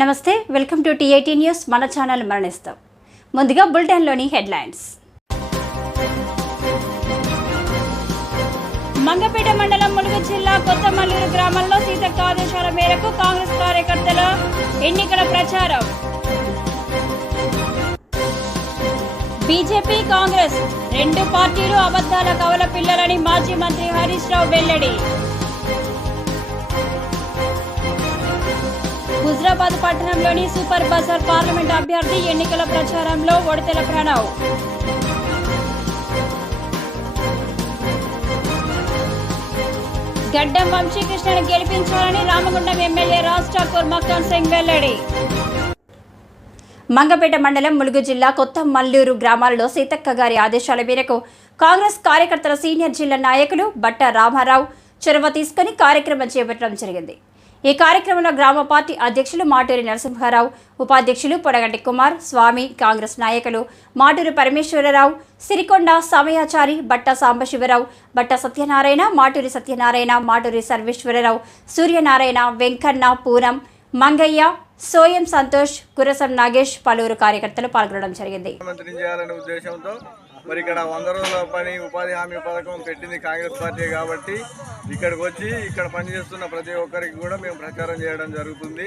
నమస్తే welcome to TIT news. మన channel మరణిస్తాం. ముందుగా బులెటిన్లోని హెడ్లైన్స్. మంగపేట మండలం ములుగు జిల్లా కొత్తమల్లూరు గ్రామంలో సీతక్క ఆదేశాల మేరకు కాంగ్రెస్ కార్యకర్తల ఎన్నికల ప్రచారం. బీజేపీ కాంగ్రెస్ రెండు పార్టీలు అబద్ధాల కవల పిల్లలని మాజీ మంత్రి హరీష్ రావు వెల్లడి. హుజరాబాద్ పట్టణంలోని సూపర్ బజార్ పార్లమెంట్ అభ్యర్థి ఎన్నికల ప్రచారంలో ఒడితెల ప్రణవ్. గడ్డం వంశీకృష్ణను గెలిపించాలని రామగుండం ఎమ్మెల్యే రాజ్ ఠాకూర్ మక్కన్ సింగ్ వెల్లడి. మంగపేట మండలం ములుగు జిల్లా కొత్త మల్లూరు గ్రామాలలో సీతక్క గారి ఆదేశాల మేరకు కాంగ్రెస్ కార్యకర్తల సీనియర్ జిల్లా నాయకులు బట్ట రామారావు చొరవ తీసుకుని కార్యక్రమం చేపట్టడం జరిగింది. ఈ కార్యక్రమంలో గ్రామ పార్టీ అధ్యక్షులు మాటూరి నరసింహారావు ఉపాధ్యక్షులు పొడగంటి కుమార్ స్వామి కాంగ్రెస్ నాయకులు మాటూరి పరమేశ్వరరావు సిరికొండ సమయాచారి బట్ట సాంబశివరావు బట్ట సత్యనారాయణ మాటూరి సత్యనారాయణ మాటూరి సర్వేశ్వరరావు సూర్యనారాయణ వెంకన్న పూరం మంగయ్య సోయం సంతోష్ కురసం నాగేష్ పలువురు కార్యకర్తలు పాల్గొనడం జరిగింది. మరి ఇక్కడ వంద రోజుల పని ఉపాధి హామీ పథకం పెట్టింది కాంగ్రెస్ పార్టీ కాబట్టి ఇక్కడికి వచ్చి ఇక్కడ పనిచేస్తున్న ప్రతి ఒక్కరికి కూడా మేము ప్రచారం చేయడం జరుగుతుంది.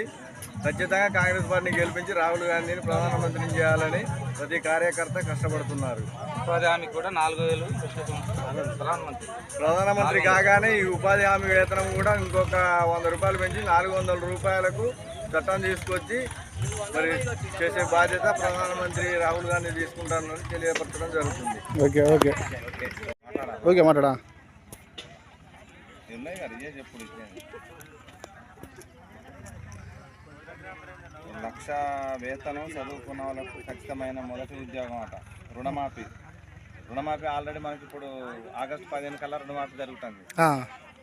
ఖచ్చితంగా కాంగ్రెస్ పార్టీని గెలిపించి రాహుల్ గాంధీని ప్రధానమంత్రిని చేయాలని ప్రతి కార్యకర్త కష్టపడుతున్నారు. ఉపాధి హామీ కూడా నాలుగు వేలు ప్రధానమంత్రి. ప్రధానమంత్రి కాగానే ఈ ఉపాధి హామీ వేతనం కూడా ఇంకొక వంద రూపాయలు పెంచి నాలుగు వందల రూపాయలకు చట్టం తీసుకొచ్చి మరి చేసే బాధ్యత ప్రధానమంత్రి రాహుల్ గాంధీ తీసుకుంటారని తెలియపరచడం జరుగుతుంది. Okay okay. ఓకే మాట్లాడా? లక్ష వేతనం చదువుకున్న వాళ్ళకు ఖచ్చితమైన మొదటి ఉద్యోగం అట. రుణమాఫీ. రుణమాఫీ ఆల్రెడీ మనకి ఇప్పుడు ఆగస్టు పదిహేను కల్లా రుణమాఫీ జరుగుతుంది.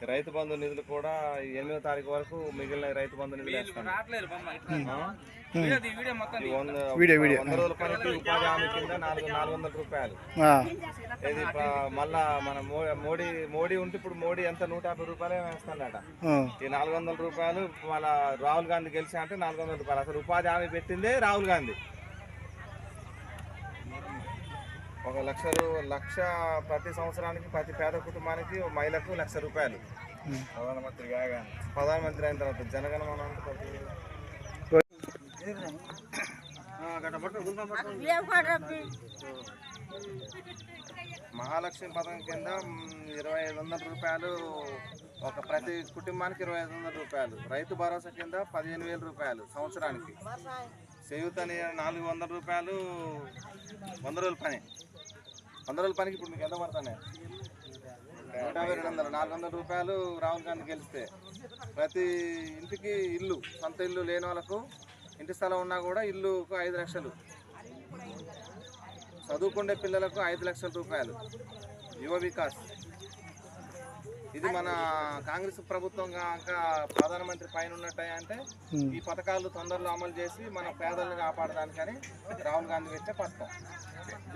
రైతు బంధు నిధులు కూడా ఈ ఎనిమిదో తారీఖు వరకు మిగిలిన రైతు బంధు నిధులు వంద రోజుల పనికి ఉపాధి హామీ కింద నాలుగు నాలుగు వందల రూపాయలు. ఆ, ఇది మళ్ళా మన మోడీ మోడీ ఉంటే ఇప్పుడు మోడీ ఎంత నూట యాభై రూపాయలే వేస్తాడట ఈ నాలుగు వందల రూపాయలు మళ్ళా రాహుల్ గాంధీ గెలిచా అంటే నాలుగు వందల రూపాయలు. అసలు ఉపాధి హామీ పెట్టిందే రాహుల్ గాంధీ. ఒక లక్ష లక్ష ప్రతి సంవత్సరానికి ప్రతి పేద కుటుంబానికి మహిళకు లక్ష రూపాయలు. ప్రధానమంత్రి కాగా ప్రధానమంత్రి అయిన తర్వాత జనగణమన ప్రతి మహాలక్ష్మి పథకం కింద ఇరవై ఐదు వందల రూపాయలు ఒక ప్రతి కుటుంబానికి ఇరవై ఐదు వందల రూపాయలు. రైతు భరోసా కింద పదిహేను వేల రూపాయలు సంవత్సరానికి. చేయూత నాలుగు వందల రూపాయలు వంద రోజుల పని. వంద రోజుల పనికి ఇప్పుడు మీకు ఎంత పడుతున్నాయి నూట యాభై రెండు వందలు నాలుగు వందల రూపాయలు రాహుల్ గాంధీ గెలిస్తే ప్రతి ఇంటికి ఇల్లు సొంత ఇల్లు లేని వాళ్ళకు ఇంటి స్థలం ఉన్నా కూడా ఇల్లుకు ఐదు లక్షలు. చదువుకునే పిల్లలకు ఐదు లక్షల రూపాయలు. యువ వికాస్. ఇది మన కాంగ్రెస్ ప్రభుత్వం కాక ప్రధానమంత్రి పైన ఉన్నట్టే అంటే ఈ పథకాలు తొందరలో అమలు చేసి మన పేదలను కాపాడడానికని రాహుల్ గాంధీ పెట్టే పథకం.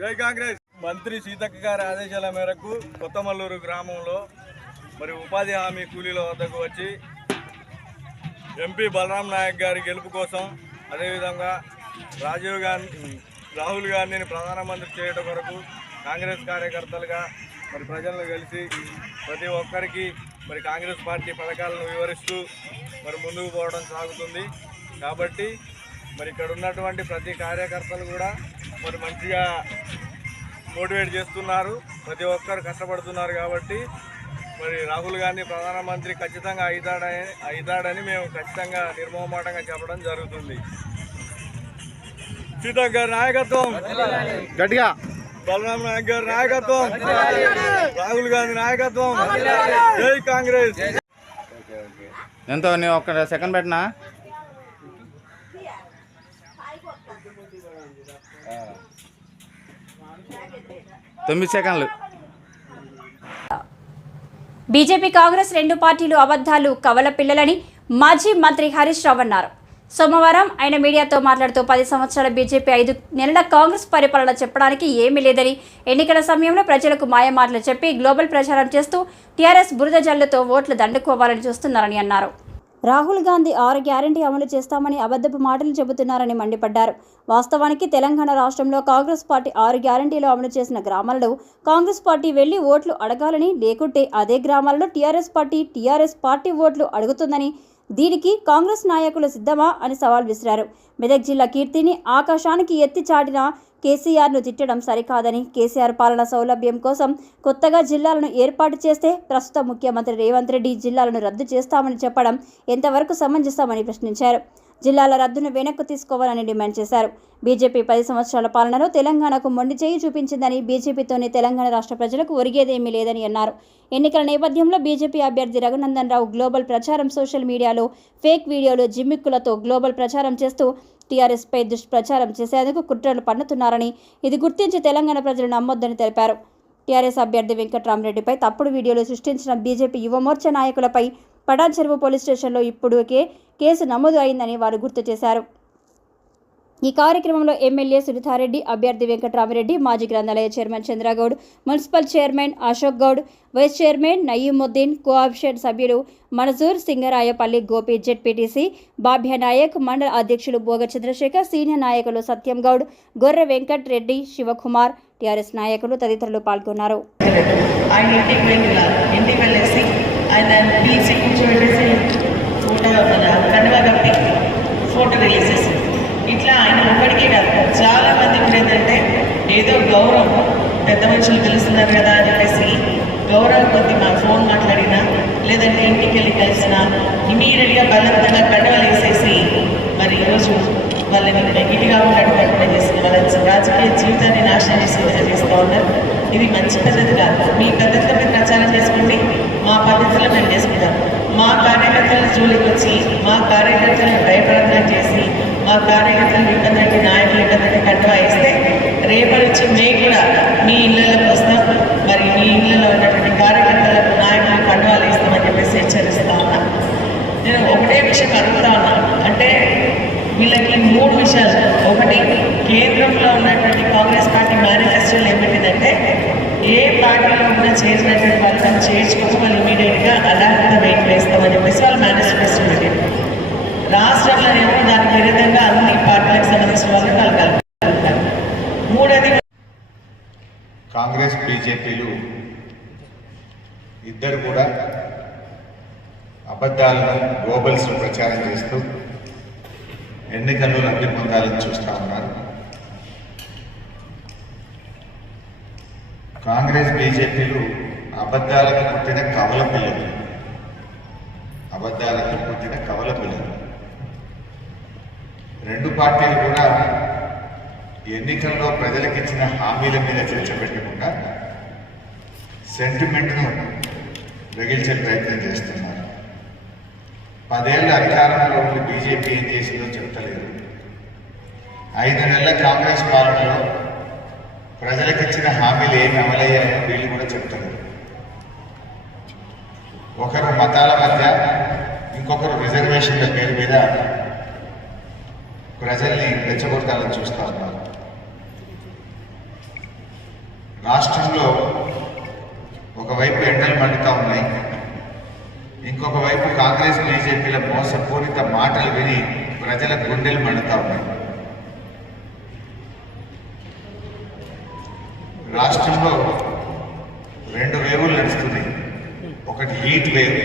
జై కాంగ్రెస్! మంత్రి సీతక్క గారి ఆదేశాల మేరకు కొత్తమల్లూరు గ్రామంలో మరి ఉపాధి హామీ కూలీల వద్దకు వచ్చి ఎంపీ బలరాం నాయక్ గారి గెలుపు కోసం అదేవిధంగా రాజీవ్ గాంధీ రాహుల్ గాంధీని ప్రధానమంత్రి చేయడం కొరకు కాంగ్రెస్ కార్యకర్తలుగా మరి ప్రజలను కలిసి ప్రతి ఒక్కరికి మరి కాంగ్రెస్ పార్టీ పథకాలను వివరిస్తూ మరి ముందుకు పోవడం సాగుతుంది. కాబట్టి మరి ఇక్కడ ఉన్నటువంటి ప్రతి కార్యకర్తలు కూడా మరి మంచిగా మోటివేట్ చేస్తున్నారు. ప్రతి ఒక్కరు కష్టపడుతున్నారు కాబట్టి మరి రాహుల్ గాంధీ ప్రధానమంత్రి ఖచ్చితంగా అవుతాడని అవుతాడని మేము ఖచ్చితంగా నిర్మోహమాటంగా చెప్పడం జరుగుతుంది. సీతక్ గారి నాయకత్వం. గట్టిగా. బలరాం నాయక్ గారి నాయకత్వం. రాహుల్ గాంధీ నాయకత్వం. జై కాంగ్రెస్. ఎంతో? నేను ఒక సెకండ్ పెట్టినా? తొమ్మిది సెకండ్లు. బీజేపీ కాంగ్రెస్ రెండు పార్టీలు అబద్ధాలు కవల పిల్లలని మాజీ మంత్రి హరీష్ రావు అన్నారు. సోమవారం ఆయన మీడియాతో మాట్లాడుతూ పది సంవత్సరాల బీజేపీ ఐదు నెలల కాంగ్రెస్ పరిపాలన చెప్పడానికి ఏమీ లేదని ఎన్నికల సమయంలో ప్రజలకు మాయమాటలు చెప్పి గ్లోబల్ ప్రచారం చేస్తూ టీఆర్ఎస్ బురద జల్లుతో ఓట్లు దండుకోవాలని చూస్తున్నారని అన్నారు. రాహుల్ గాంధీ ఆరు గ్యారంటీ అమలు చేస్తామని అబద్ధపు మాటలు చెబుతున్నారని మండిపడ్డారు. వాస్తవానికి తెలంగాణ రాష్ట్రంలో కాంగ్రెస్ పార్టీ ఆరు గ్యారంటీలు అమలు చేసిన గ్రామాలలో కాంగ్రెస్ పార్టీ వెళ్ళి ఓట్లు అడగాలని లేకుంటే అదే గ్రామాలలో టీఆర్ఎస్ పార్టీ టీఆర్ఎస్ పార్టీ ఓట్లు అడుగుతుందని దీనికి కాంగ్రెస్ నాయకులు సిద్ధమా అని సవాల్ విసిరారు. మెదక్ జిల్లా కీర్తిని ఆకాశానికి ఎత్తి చాటిన కేసీఆర్ను తిట్టడం సరికాదని కేసీఆర్ పాలన సౌలభ్యం కోసం కొత్తగా జిల్లాలను ఏర్పాటు చేస్తే ప్రస్తుత ముఖ్యమంత్రి రేవంత్ రెడ్డి జిల్లాలను రద్దు చేస్తామని చెప్పడం ఎంతవరకు సమంజసమని ప్రశ్నించారు. జిల్లాల రద్దును వెనక్కు తీసుకోవాలని డిమాండ్ చేశారు. బీజేపీ పది సంవత్సరాల పాలనలో తెలంగాణకు మొండి చేయి చూపించిందని బీజేపీతోనే తెలంగాణ రాష్ట్ర ప్రజలకు ఒరిగేదేమీ లేదని అన్నారు. ఎన్నికల నేపథ్యంలో బీజేపీ అభ్యర్థి రఘునందన్ రావు గ్లోబల్ ప్రచారం సోషల్ మీడియాలో ఫేక్ వీడియోలు జిమ్మిక్కులతో గ్లోబల్ ప్రచారం చేస్తూ టీఆర్ఎస్పై దుష్ప్రచారం చేసేందుకు కుట్రలు పన్నుతున్నారని ఇది గుర్తించి తెలంగాణ ప్రజలు నమ్మొద్దని తెలిపారు. టీఆర్ఎస్ అభ్యర్థి వెంకట్రామరెడ్డిపై తప్పుడు వీడియోలు సృష్టించిన బీజేపీ యువమోర్చా నాయకులపై పటాన్ చెరువు పోలీస్ స్టేషన్లో ఇప్పుడుకే కేసు నమోదు అయిందని వారు గుర్తు చేశారు. ఈ కార్యక్రమంలో ఎమ్మెల్యే సునీతారెడ్డి అభ్యర్థి వెంకట్రామరెడ్డి మాజీ గ్రంథాలయ chairman Chandragoud municipal chairman Ashok Goud vice chairman Nayeemuddin co-option సభ్యులు మనజూర్ సింగరాయపల్లి గోపి జెడ్పీటీసీ బాభ్య నాయక్ మండల అధ్యక్షులు బోగ చంద్రశేఖర్ సీనియర్ నాయకులు సత్యం గౌడ్ గొర్రె వెంకట్ రెడ్డి శివకుమార్ టీఆర్ఎస్ నాయకులు తదితరులు పాల్గొన్నారు. ఆయన ఇంటికి వెళ్ళాలి ఇంటికి వెళ్ళేసి ఆయన పిలిచి కూర్చోబెట్టేసి ఫోటో మన కండువా కప్పి ఫోటో రిలీజ్ ఇట్లా ఆయన ఒక్కడికే కాదు చాలా మంది కూడా ఏంటంటే ఏదో గౌరవం పెద్ద మనుషులు పిలుస్తున్నారు కదా అని చెప్పేసి గౌరవం కొద్ది మా ఫోన్ మాట్లాడినా లేదంటే ఇంటికి వెళ్ళి కలిసినా ఇమీడియట్గా బలవంతంగా కండవలు వేసేసి మరి ఈరోజు వాళ్ళని నెగిటివ్గా ఉండేటట్టుగా చేసిన వాళ్ళ రాజకీయ జీవితాన్ని నాశనం చేసే చేస్తూ ఉన్నారు. ఇది మంచి పద్ధతి కాదు. మీ పద్ధతిలో మీరు ప్రచారం చేసుకోండి. మా పద్ధతిలో మేము చేసుకుంటాం. మా కార్యకర్తల జోలికి వచ్చి మా కార్యకర్తలను భయప్రదం చేసి మా కార్యకర్తలు ఇబ్బంది నాయకులు ఇబ్బంది కట్టువా వేస్తే రేపటి నుంచి మేము కూడా మీ ఇళ్ళలోకి వస్తాం. మరి మీ ఇళ్ళలో ఉన్నటువంటి కార్యకర్తలకు నాయకులు కండువాలు ఇస్తామని చెప్పేసి హెచ్చరిస్తా ఉన్నా. నేను ఒకటే విషయం అడుగుతా ఉన్నా. అంటే వీళ్ళకి మూడు విషయాలు. ఒకటి కేంద్రంలో ఉన్నటువంటి కాంగ్రెస్ పార్టీ మేనిఫెస్టోలు ఏమిటిదంటే ఏ పార్టీలో కూడా చేసినటువంటి వాళ్ళని చేర్చుకొని వాళ్ళు ఇమీడియట్గా అలాంటి వెయిట్ వేస్తామని చెప్పేసి వాళ్ళు మేనిఫెస్టో పెట్టారు రాష్ట్రంలోనేమో దానికి విరుద్ధంగా అన్ని పార్టీలకు సంబంధించిన వాళ్ళని వాళ్ళు కలుపుతారు మూడోది కాంగ్రెస్ బీజేపీలు ఇద్దరు కూడా అబద్ధాలను గ్లోబల్స్ ప్రచారం చేస్తూ ఎన్నికల్లో లబ్ధి పొందాలని చూస్తూ ఉన్నారు. కాంగ్రెస్ బీజేపీలు అబద్ధాలకు పుట్టిన కవల పిల్లలు. అబద్ధాలకు పుట్టిన కవల పిల్లలు. రెండు పార్టీలు కూడా ఎన్నికల్లో ప్రజలకు ఇచ్చిన హామీల మీద చర్చ పెట్టకుండా సెంటిమెంట్ను రగిల్చే ప్రయత్నం చేస్తున్నారు. పదేళ్ళ అధికారంలో ఉండి బీజేపీ ఏం చేసిందో చెప్తలేదు ఐదు నెలల కాంగ్రెస్ పాలనలో ప్రజలకు ఇచ్చిన హామీలు ఏమి అమలయ్యాయో వీళ్ళు కూడా చెప్తలేదు ఒకరు మతాల మధ్య ఇంకొకరు రిజర్వేషన్ల పేరు మీద ప్రజల్ని రెచ్చగొట్టాలని చూస్తా ఉన్నారు. రాష్ట్రంలో ఒకవైపు ఎండలు మండుతూ ఉన్నాయి ఇంకొక వైపు కాంగ్రెస్ బీజేపీల మోసపూరిత మాటలు విని ప్రజల గుండెలు మండుతా ఉన్నాయి. రాష్ట్రంలో రెండు వేవులు నడుస్తుంది ఒకటి హీట్ వేవ్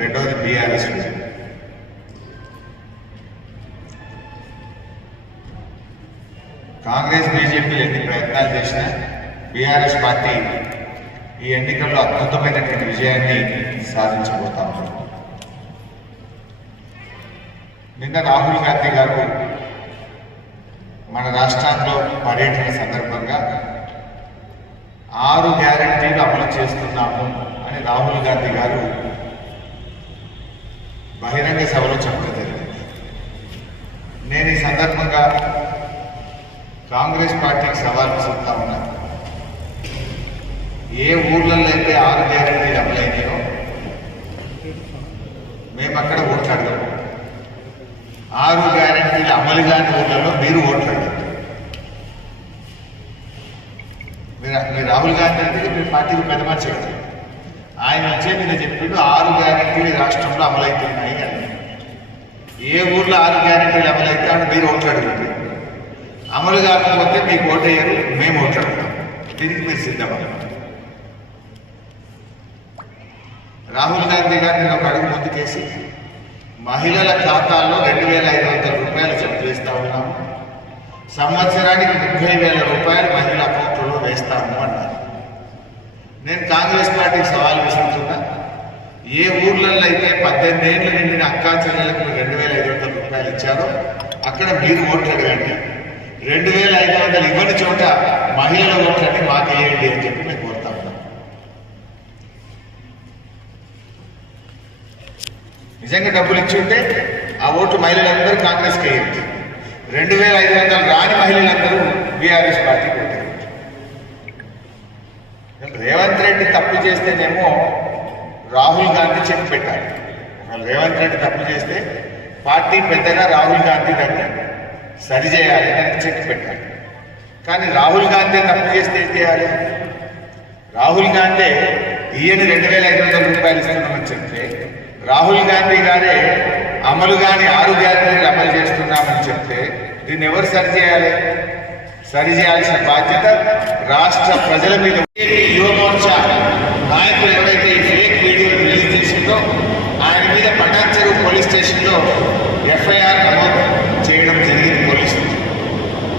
రెండవది బీఆర్ఎస్ వేవ్. కాంగ్రెస్ బీజేపీలు ఎన్ని ప్రయత్నాలు చేసినా బీఆర్ఎస్ పార్టీ ఈ ఎన్నికల్లో అద్భుతమైనటువంటి విజయాన్ని సాధించబోతా. నిన్న రాహుల్ గాంధీ గారు మన రాష్ట్రాల్లో పర్యటన సందర్భంగా ఆరు గ్యారంటీలు అమలు చేస్తున్నాము అని రాహుల్ గాంధీ గారు బహిరంగ సభలో చెప్పడం జరిగింది. నేను ఈ సందర్భంగా కాంగ్రెస్ పార్టీకి సవాల్ విసురుతా ఉన్నా. ఏ ఊర్లలో అయితే ఆరు గ్యారెంటీలు అయినాయో మేము అక్కడ ఓట్లు అడగము. ఆరు గ్యారెంటీలు అమలు కాని ఊర్లలో మీరు ఓట్లు అడగదు మీరు మీరు రాహుల్ గాంధీ అంటే మీరు పార్టీకి పెద్ద మనిషి ఆయన వచ్చే మీద చెప్పిండు ఆరు గ్యారెంటీలు రాష్ట్రంలో అమలవుతున్నాయి అని. ఏ ఊర్లో ఆరు గ్యారెంటీలు అమలు అయితే అక్కడ మీరు ఓట్లు అడుగుతుంది అమలు కాకపోతే మీకు ఓటేయరు మేము ఓట్లు అడుగుతాం. దీనికి మీరు సిద్ధపడతాం రాహుల్ గాంధీ గారిని ఒక అడుగు ముందుకేసి మహిళల ఖాతాల్లో రెండు వేల ఐదు వందల రూపాయలు జమ చేస్తా ఉన్నాము. సంవత్సరానికి ముప్పై వేల రూపాయలు మహిళల అకౌంట్లో వేస్తాము అన్నారు. నేను కాంగ్రెస్ పార్టీకి సవాల్ విసురుతున్నా. ఏ ఊర్లలో అయితే పద్దెనిమిది ఏళ్ళు నిండిన అక్కా చెల్లెలకు రెండు వేల ఐదు వందల రూపాయలు ఇచ్చారో అక్కడ మీరు ఓట్లు అడగండి. రెండు వేల ఐదు వందలు ఇవ్వని చోట మహిళల ఓట్లని మాకేయండి అని చెప్పి మేము కోరుతా ఉన్నాం. నిజంగా డబ్బులు ఇచ్చి ఉంటే ఆ ఓటు మహిళలందరూ కాంగ్రెస్కి వేయండి రెండు వేల ఐదు వందలు రాని మహిళలందరూ బీఆర్ఎస్ పార్టీకి కొట్టారు రేవంత్ రెడ్డి తప్పు చేస్తేనేమో రాహుల్ గాంధీ చెప్పి పెట్టాలి. రేవంత్ రెడ్డి తప్పు చేస్తే పార్టీ పెద్దగా రాహుల్ గాంధీ దగ్గర సరిచేయాలి దానికి చెక్ పెట్టాలి. కానీ రాహుల్ గాంధీ తప్పు చేస్తే ఏం చేయాలి? రాహుల్ గాంధీ ఈయన రెండు వేల ఐదు వందల రూపాయలు ఇస్తున్నామని చెప్తే రాహుల్ గాంధీ గారే అమలు కాని ఆరు గ్యారెంటీలు అమలు చేస్తున్నామని చెప్తే దీన్ని ఎవరు సరిచేయాలి సరిచేయాల్సిన సరి చేయాల్సిన బాధ్యత రాష్ట్ర ప్రజల మీద యువమోర్చా నాయకులు ఎవరైతే ఈ ఫేక్ వీడియో రిలీజ్ చేసిందో ఆయన మీద పటాన్ పోలీస్ స్టేషన్లో ఎఫ్ఐఆర్ నమోదు చేయడం జరిగింది పోలీసులు.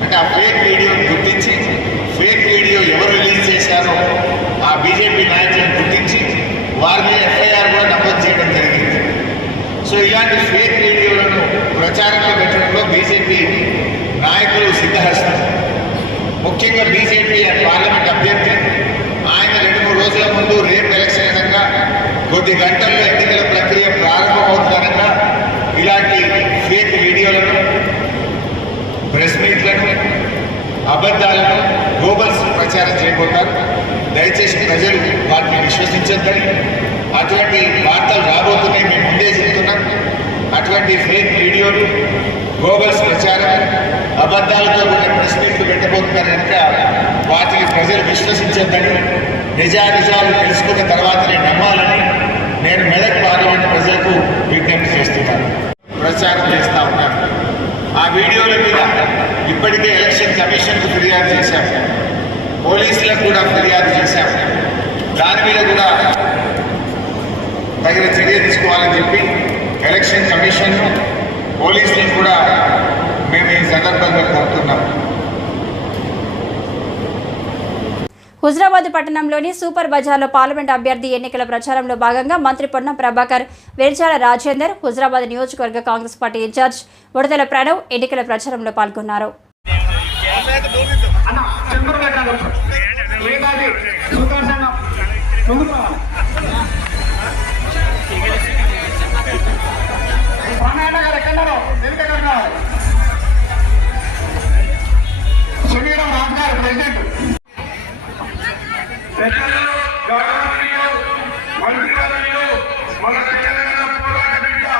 అంటే ఆ ఫేక్ వీడియోని గుర్తించి ఫేక్ వీడియో ఎవరు రిలీజ్ చేశారో ఆ బీజేపీ నాయకులను గుర్తించి వారి మీద ఎఫ్ఐఆర్ కూడా నమోదు చేయడం జరిగింది సో ఇలాంటి ఫేక్ వీడియోలను ప్రచారంలో పెట్టడంలో బీజేపీ నాయకులు సిద్ధహస్తం. ముఖ్యంగా బీజేపీ పార్లమెంట్ అభ్యర్థి. ఆయన రెండు మూడు రోజుల ముందు రేపు ఎలక్షన్ అనగా కొద్ది గంటల్లో ఎన్నికల ప్రక్రియ ప్రారంభమవుతుందనగా ఇలాంటి ఫేక్ వీడియోలను ప్రెస్ మీట్లను అబద్ధాలను గ్లోబల్స్ ప్రచారం చేయబోతారు. దయచేసి ప్రజలు వాటిని విశ్వసించద్దని అటువంటి వార్తలు రాబోతున్నాయి మేము ముందే చెప్తున్నాం. అటువంటి ఫేక్ వీడియోలు గ్లోబల్స్ ప్రచారం అబద్ధాలతో కూడిన ప్రెస్ మీట్లు పెట్టబోతున్నారు కనుక వాటిని ప్రజలు విశ్వసించొద్దని నిజానిజాలు తెలుసుకున్న తర్వాతనే నమ్మాలని నేను మెదక్ పార్లమెంట్ ప్రజలకు విజ్ఞప్తి చేస్తున్నాను. ప్రచారం చేస్తా ఉన్నాను. ఆ వీడియోల మీద ఇప్పటికే ఎలక్షన్ కమిషన్కు ఫిర్యాదు చేశాం. పోలీసులకు కూడా ఫిర్యాదు చేశాం. దాని మీద కూడా తగిన చర్య తీసుకోవాలని చెప్పి ఎలక్షన్ కమిషన్ను పోలీసులను కూడా మేము ఈ సందర్భంగా కోరుతున్నాం. హుజరాబాద్ పట్టణంలోని సూపర్ బజార్లో పార్లమెంట్ అభ్యర్థి ఎన్నికల ప్రచారంలో భాగంగా మంత్రి పొన్నం ప్రభాకర్ వెల్చాల రాజేందర్ హుజరాబాద్ నియోజకవర్గ కాంగ్రెస్ పార్టీ ఇన్ఛార్జ్ ఉడతల ప్రణవ్ ఎన్నికల ప్రచారంలో పాల్గొన్నారు. మే పదమూడో తారీఖు జరగబోయే మే పదమూడో తారీఖు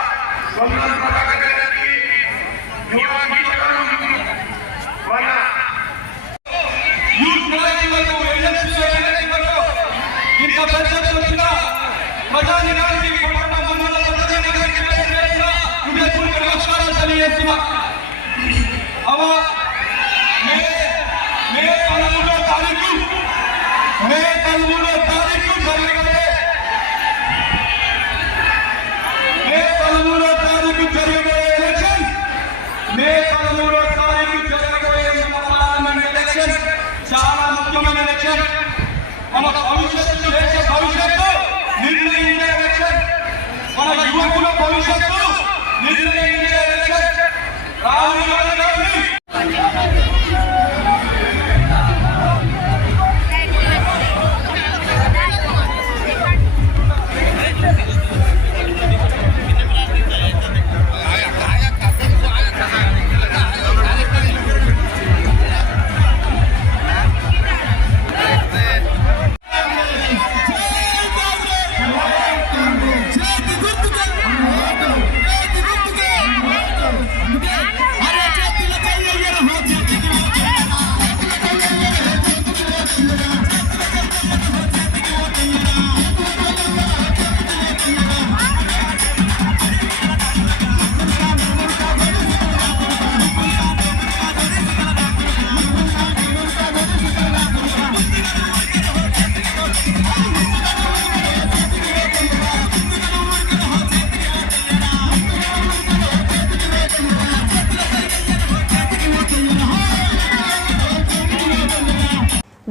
జరగబోయే ఎలక్షన్ మన భవిష్యత్తు దేశ భవిష్యత్తు నిర్ణయించే ఎలక్షన్ మన యువకుల భవిష్యత్తు నిర్ణయించే ఎలక్షన్ రాహుల్ గాంధీ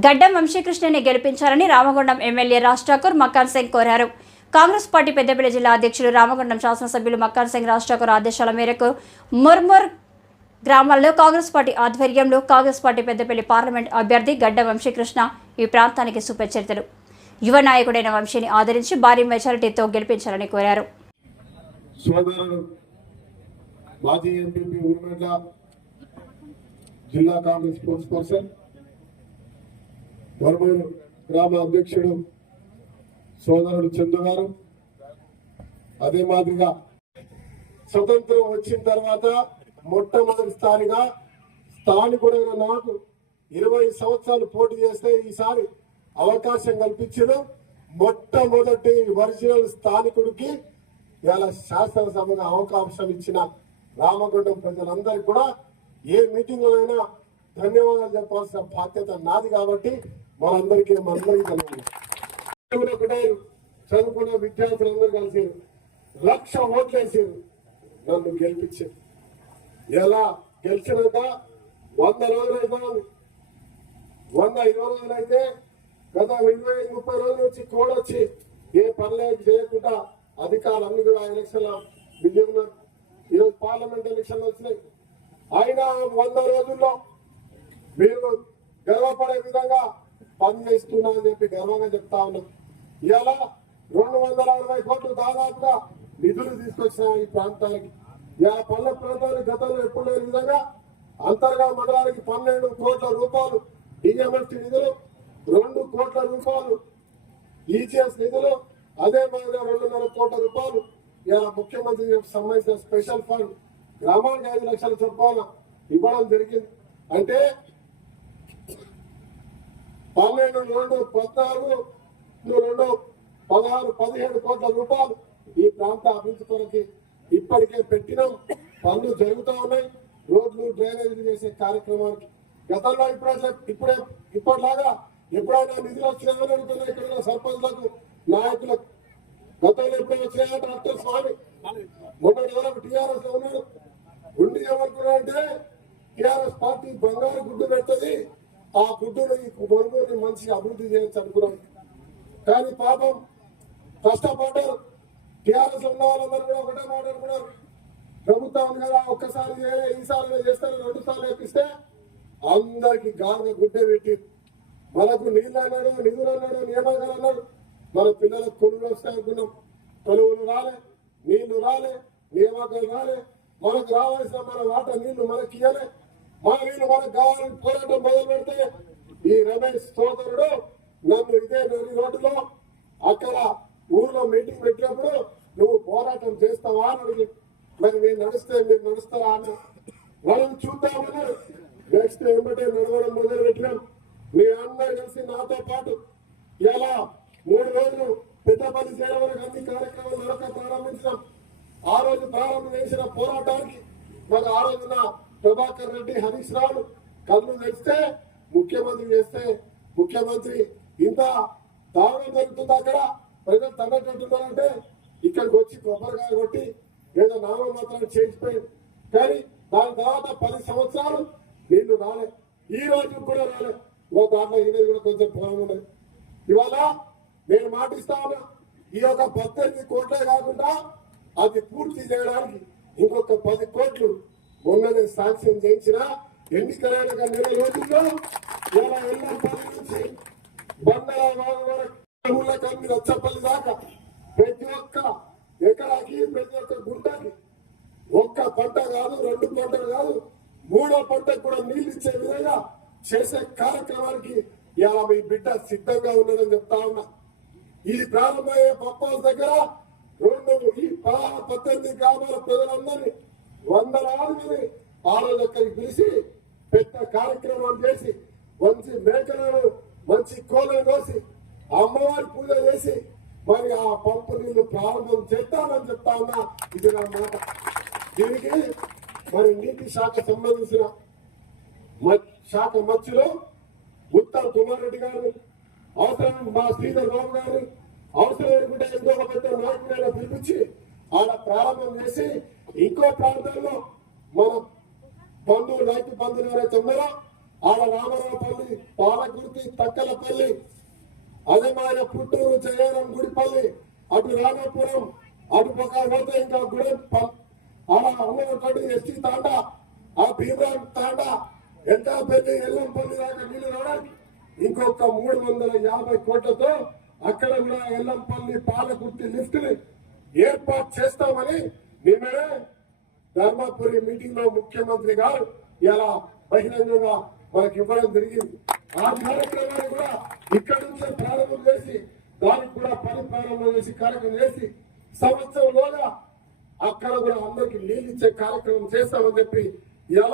గడ్డం వంశీకృష్ణని గెలిపించాలని రామగుండం ఎమ్మెల్యే రాజ్ ఠాకూర్ మక్కాన్ సింగ్ కోరారు. కాంగ్రెస్ పార్టీ పెద్దపల్లి జిల్లా అధ్యక్షులు రామగుండం శాసనసభ్యులు మక్కాన్ సింగ్ రాజ్ ఠాకూర్ ఆదేశాల మేరకు ముర్ముర్ గ్రామాల్లో కాంగ్రెస్ పార్టీ ఆధ్వర్యంలో కాంగ్రెస్ పార్టీ పెద్దపల్లి పార్లమెంట్ అభ్యర్థి గడ్డ వంశీకృష్ణ ఈ ప్రాంతానికి సుపరిచితులు యువ నాయకుడైన వంశీని ఆదరించి భారీ మెజారిటీతో గెలిపించాలని కోరారు. మాజీ ఎంపీపీ జిల్లా కాంగ్రెస్ స్పోర్ట్స్ పర్సన్ వరమూరు గ్రామ అధ్యక్షుడు సోదరుడు చందు గారు. అదే మాదిరిగా స్వతంత్రం వచ్చిన తర్వాత మొట్టమొదటిసారిగా స్థానికుడైన నాకు ఇరవై సంవత్సరాలు పోటీ చేస్తే ఈసారి అవకాశం కల్పించడం మొట్టమొదటి ఒరిజినల్ స్థానికుడికి ఇవాళ శాసనసభగా అవకాశం ఇచ్చిన రామగుండం ప్రజలందరికీ కూడా ఏ మీటింగ్లో అయినా ధన్యవాదాలు చెప్పాల్సిన బాధ్యత నాది కాబట్టి మనందరికీ మనందరికీ తెలియదు ఒకటే చదువుకున్న విద్యార్థులందరూ కలిసి లక్ష ఓట్లు నన్ను గెలిపించారు. ఎలా గెలిచినాక వంద రోజులైతే వంద ఇరవై రోజులైతే గత ఇరవై ఐదు ముప్పై రోజుల నుంచి కోడొచ్చి ఏ పనులేదు చేయకుండా అధికారులు కూడా ఎలక్షన్ల బిజీ ఈరోజు పార్లమెంట్ ఎలక్షన్లు వచ్చినాయి. అయినా వంద రోజుల్లో మీరు గర్వపడే విధంగా పనిచేస్తున్నా అని చెప్పి గర్వంగా చెప్తా ఉన్నాం. ఇవాళ రెండు వందల అరవై కోట్లు దాదాపుగా నిధులు తీసుకొచ్చిన ఈ ప్రాంతానికి. ఇవాళ పల్లె ప్రాంతానికి గతంలో ఎప్పుడు లేని విధంగా అంతర్గా మండలానికి పన్నెండు కోట్ల రూపాయలు డిఎంఎఫ్టి నిధులు రెండు కోట్ల రూపాయలు ఈజీఎస్ నిధులు అదే మాదిరిగా రెండున్నర కోట్ల రూపాయలు ఇలా ముఖ్యమంత్రి సంబంధించిన స్పెషల్ ఫండ్ గ్రామానికి ఐదు లక్షల చొప్పున ఇవ్వడం జరిగింది. అంటే పన్నెండు రెండు పద్నాలుగు రెండు పదహారు పదిహేడు కోట్ల రూపాయలు ఈ ప్రాంత అభివృద్ధి కొరకు ఇప్పటికే పెట్టినాం. పనులు జరుగుతూ ఉన్నాయి. రోడ్లు డ్రైనేజీలు చేసే కార్యక్రమానికి. గతంలో ఇప్పుడు ఇప్పుడే ఇప్పటిలాగా ఎప్పుడైనా నిధులు వచ్చినాయని అడుగుతున్నా ఇక్కడ సర్పంచులకు సర్పంచ్లకు నాయకులకు గతంలో ఎప్పుడైనా వచ్చినాయా? డాక్టర్ స్వామి. మొన్న ఎవరు టీఆర్ఎస్లో ఉన్నాడు ఉండి ఏమనుకున్నాడంటే టీఆర్ఎస్ పార్టీ బంగారు గుడ్డు పెడుతుంది. ఆ గుడ్డును ఈ గొడుగుని మంచి అభివృద్ధి చేయొచ్చు అనుకున్నాం. కానీ పాపం కష్టపడ్డారు. టీఆర్ఎస్ ఉన్న వాళ్ళందరూ కూడా ఒకటే మాట్లాడుకున్నారు ప్రభుత్వం కదా ఒక్కసారి చేయలే ఈసారి చేస్తారు రెండు సార్లు వేపిస్తే అందరికి గాలిగా గుడ్డ పెట్టి మనకు నీళ్ళు అన్నాడు నిధులు అన్నాడు నియామకాలు అన్నాడు. మన పిల్లలకు కొనుగోలు వస్తాయి అనుకున్నాం. కొలువులు రాలే నీళ్ళు రాలే నియామకాలు రాలే. మనకు రావాల్సిన మన వాట నీళ్ళు మనకి ఇయ్యలే మన మనకు కావాలని పోరాటం మొదలు పెడితే ఈ రమేష్ సోదరుడు నన్ను ఇదే నది రోడ్డులో అక్కడ ఊర్లో మీటింగ్ పెట్టినప్పుడు నువ్వు పోరాటం చేస్తావా అని అడిగి మరి నేను నడిస్తే మీరు నడుస్తారా? అన్న మనం చూద్దామన్నారు నెక్స్ట్ ఏమిటే నడవడం మొదలు పెట్టినాం. మీ అందరు కలిసి నాతో పాటు ఇలా మూడు రోజులు పెద్దపల్లి చేరవరకు అన్ని కార్యక్రమాలు నడక ప్రారంభించినాం. ఆ రోజు ప్రారంభం చేసిన పోరాటానికి మరి ఆ రోజున ప్రభాకర్ రెడ్డి హరీష్ రావు కళ్ళు తెస్తే ముఖ్యమంత్రి చేస్తే ముఖ్యమంత్రి ఇంత దారుణం జరుగుతుంది అక్కడ. ప్రజలు తగ్గట్టున్నారంటే ఇక్కడికి వచ్చి కొబ్బరికాయ కొట్టి ఏదో నామమాత్రాన్ని మాత్రం చేసిపోయింది కానీ దాని తర్వాత పది సంవత్సరాలు నేను రాలే. ఈ రోజు కూడా రాలే. ఓ దాంట్లో ఇది కూడా కొంచెం పొలం ఉన్నది. ఇవాళ నేను మాటిస్తా ఉన్నా ఈ యొక్క పద్దెనిమిది కోట్లే కాకుండా అది పూర్తి చేయడానికి ఇంకొక పది కోట్లు మొన్ననే సాక్ష్యం చేయించిన ఎన్నికలైన నెల రోజుల్లో ఇలా ఎల్లంపల్లి నుంచి బండల ఊళ్ళ కలిపి రచ్చపల్లి దాకా ప్రతి ఒక్క ఎకరాకి ప్రతి ఒక్క గుంటకి ఒక్క పంట కాదు రెండు పంటలు కాదు మూడో పంటకు కూడా నీళ్ళు ఇచ్చే విధంగా చేసే కార్యక్రమానికి ఇలా మీ బిడ్డ సిద్ధంగా ఉన్నదని చెప్తా ఉన్నా. ఇది ప్రారంభమయ్యే పప్పాల దగ్గర రెండు ఈ పద్దెనిమిది గ్రామాల ప్రజలందరినీ వందలాది మంది పిలిచి పెద్ద కార్యక్రమం చేసి మంచి మేకలను మంచి కోలను కోసి అమ్మవారి పూజ చేసి మరి ఆ పంపు నీళ్ళు ప్రారంభం చేద్దామని చెప్తా ఉన్నా. ఇది నా మాట. దీనికి మరి నీటి శాఖ సంబంధించిన మ- శాఖ మధ్యలో ఉత్తమ్ కుమార్ రెడ్డి గారు అవసరం మా శ్రీధర్ రావు గారు అవసరం లేకుంటే ఎంతో పెద్ద నాయకుడైనా పిలిపించి ఆడ ప్రారంభం చేసి ఇంకో ప్రాంతంలో మన బంధువులు రైతు బంధువులు ఎవరైతే ఉన్నారో ఆడ రామరావుపల్లి పాలకుర్తి తక్కలపల్లి అదే మన పుట్టూరు జయరాం గుడిపల్లి అటు రామాపురం అటు పక్క పోతే ఇంకా గుడి ప- ఆడ ఎస్టీ తాండా ఆ భీమరాం తాండా ఎంత పెళ్ళి ఎల్లంపల్లి దాకా నీళ్ళు రావడానికి ఇంకొక మూడు వందల యాభై కోట్లతో అక్కడ కూడా ఎల్లంపల్లి పాలకుర్తి లిఫ్ట్ని ఏర్పాటు చేస్తామని నిన్ననే ధర్మపురి మీటింగ్లో ముఖ్యమంత్రి గారు ఇలా బహిరంగంగా మనకి ఇవ్వడం జరిగింది. ఆ కార్యక్రమాన్ని కూడా ఇక్కడ నుంచే ప్రారంభం చేసి దానికి కూడా పని ప్రారంభం చేసి కార్యక్రమం చేసి సంవత్సరంలోగా అక్కడ కూడా అందరికి నీళ్ళు ఇచ్చే కార్యక్రమం చేస్తామని చెప్పి ఇలా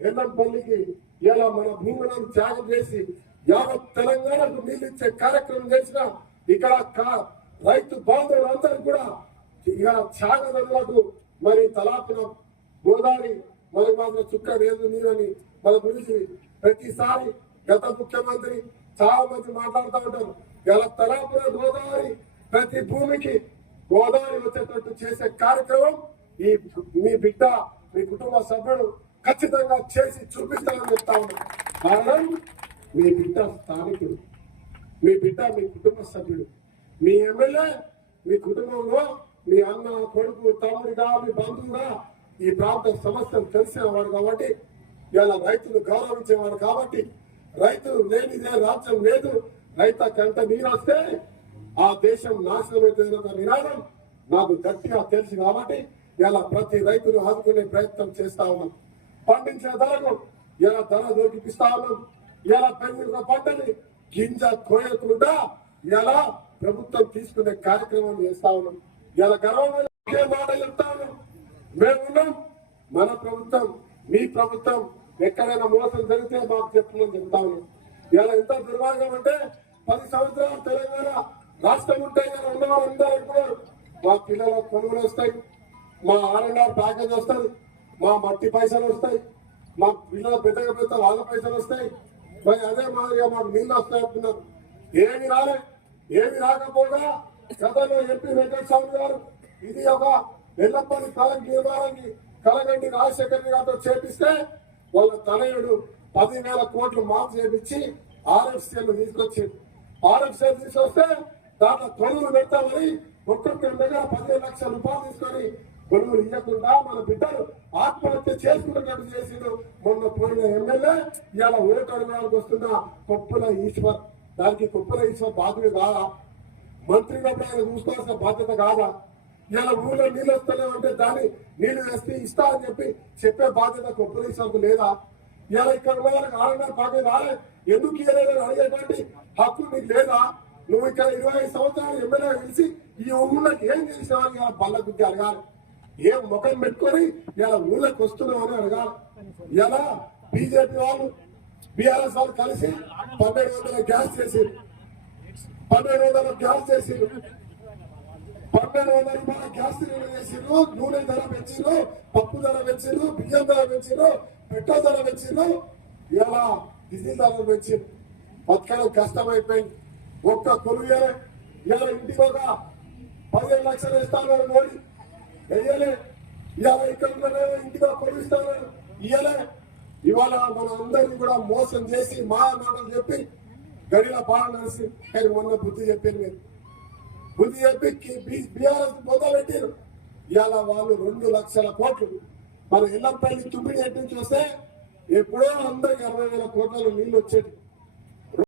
ఎన్నంపల్లికి ఇలా మన భూములను త్యాగం చేసి యావత్ తెలంగాణకు నీళ్ళు ఇచ్చే కార్యక్రమం చేసిన ఇక్కడ కా- రైతు బాంధవులందరూ కూడా ఇక త్యాగదనులకు మరి తలాపున గోదావరి మరి మాత్రం చుక్క రేదు నీరని మన గురించి ప్రతిసారి గత ముఖ్యమంత్రి చాలా మంది మాట్లాడుతూ ఉంటారు. ఇలా తలాపున గోదావరి ప్రతి భూమికి గోదావరి వచ్చేటట్టు చేసే కార్యక్రమం ఈ మీ బిడ్డ మీ కుటుంబ సభ్యుడు ఖచ్చితంగా చేసి చూపిస్తానని చెప్తా ఉన్నాను కారణం మీ బిడ్డ స్థానికుడు మీ బిడ్డ మీ కుటుంబ సభ్యుడు మీ ఎమ్మెల్యే మీ కుటుంబంలో మీ అన్న కొడుకు తమ్ముడిగా మీ బంధువుగా ఈ ప్రాంత సమస్యలు తెలిసిన వాడు కాబట్టి ఇలా రైతులు గౌరవించేవాడు కాబట్టి రైతులు లేనిదే రాజ్యం లేదు. రైత కంట నీరు వస్తే ఆ దేశం నాశనం అవుతుంది ఒక నినాదం నాకు గట్టిగా తెలుసు కాబట్టి ఇలా ప్రతి రైతును ఆదుకునే ప్రయత్నం చేస్తా ఉన్నాం. పండించిన ధరకు ఇలా ధర దొరికిపిస్తా ఉన్నాం. ఇలా పెంచిన పంటని గింజ కోయకుండా ఇలా ప్రభుత్వం తీసుకునే కార్యక్రమం చేస్తా ఉన్నాం. ఇలా గర్వమైన ఒకే మాట చెప్తాను. ఉన్నాం మేమున్నాం మన ప్రభుత్వం మీ ప్రభుత్వం ఎక్కడైనా మోసం జరిగితే మాకు చెప్తుందని చెప్తాను. ఇలా ఎంత దుర్మార్గం అంటే పది సంవత్సరాలు తెలంగాణ రాష్ట్రం ఉంటే ఇలా ఉన్నవారు ఉంటారు అనుకున్నారు మా పిల్లల కొనుగోలు వస్తాయి మా ఆర్ఎన్ఆర్ ప్యాకేజ్ వస్తుంది మా మట్టి పైసలు వస్తాయి మా పిల్లల పెద్దగా పెద్ద వాళ్ళ పైసలు వస్తాయి. మరి అదే మాదిరిగా మాకు నీళ్ళు వస్తాయి అంటున్నారు. ఏమి రాలే ఏమి రాకపోగా గతంలో ఎంపీ వెంకటస్వామి గారు ఇది ఒక ఎల్లప్పని కళ నిర్మాణాన్ని కలగండి రాజశేఖర్ గారితో చేపిస్తే వాళ్ళ తనయుడు పదివేల కోట్లు మాఫ్ చేపించి ఆర్ఎఫ్సీఎల్ తీసుకొచ్చింది ఆర్ఎఫ్సీఎల్ తీసుకొస్తే దాంట్లో కొనుగోలు పెడతామని ఒక్కొక్కరి దగ్గర పదిహేను లక్షల రూపాయలు తీసుకొని కొనుగోలు ఇవ్వకుండా మన బిడ్డలు ఆత్మహత్య చేసుకున్నట్టు చేసిండు మొన్న పోయిన ఎమ్మెల్యే. ఇవాళ ఓటు అడగడానికి వస్తున్న కొప్పుల ఈశ్వర్. దానికి కొప్పుల ఈశ్వర్ బాధ్యత కాదా? మంత్రిగా ఆయన చూసుకోవాల్సిన బాధ్యత కాదా? ఇలా ఊళ్ళో నీళ్ళు వస్తలేవు అంటే దాన్ని నీళ్ళు వేస్తే ఇస్తా అని చెప్పి చెప్పే బాధ్యత కొప్పుల ఈశ్వర్కు లేదా? ఇలా ఇక్కడ ఉన్న వాళ్ళకి ఆర్ఎన్ఆర్ పాకే రాలే. ఎందుకు ఇవ్వలేదని అడిగేటువంటి హక్కు నీకు లేదా? నువ్వు ఇక్కడ ఇరవై ఐదు సంవత్సరాలు ఎమ్మెల్యే కలిసి ఈ ఊళ్ళకి ఏం చేసినావని ఇలా బల్ల గుద్ది అడగాలి. ఏం ముఖం పెట్టుకొని ఇలా ఊళ్ళకి వస్తున్నావు అని అడగాలి. ఇలా బీజేపీ వాళ్ళు బీఆర్ఎస్ వాళ్ళు కలిసి పన్నెండు వందల గ్యాస్ చేసి పన్నెండు వందల గ్యాస్ చేసి పన్నెండు వందల రూపాయల గ్యాస్ సిలిండర్ చేసిండ్రు. నూనె ధర పెంచిండ్రు. పప్పు ధర పెంచిండ్రు. బియ్యం ధర పెంచిండ్రు. పెట్రోల్ ధర పెంచిండ్రు. ఇలా డీజిల్ ధర పెంచిండ్రు. బతకడం కష్టమైపోయింది. ఒక్క కొలువు ఇలా ఇంటికి ఒక పదిహేను లక్షలు ఇస్తాను మోడీ. వెయ్యలే. ఇవాళ ఇక్కడ ఉన్నదే ఇంటికి ఒక కొలువు ఇస్తాను ఇయ్యలే. ఇవాళ మన అందరినీ కూడా మోసం చేసి మా మాటలు చెప్పి గడిలో బాగా నడిచి కానీ మొన్న బుద్ధి చెప్పాను మీరు బుద్ధి చెప్పి బీఆర్ఎస్ మొదలెట్టారు. ఇవాళ వాళ్ళు రెండు లక్షల కోట్లు. మన ఇళ్ళపల్లి తుమ్మిడి ఎటు చూస్తే వస్తే ఎప్పుడో అందరికి అరవై వేల కోట్ల నీళ్ళు వచ్చేటి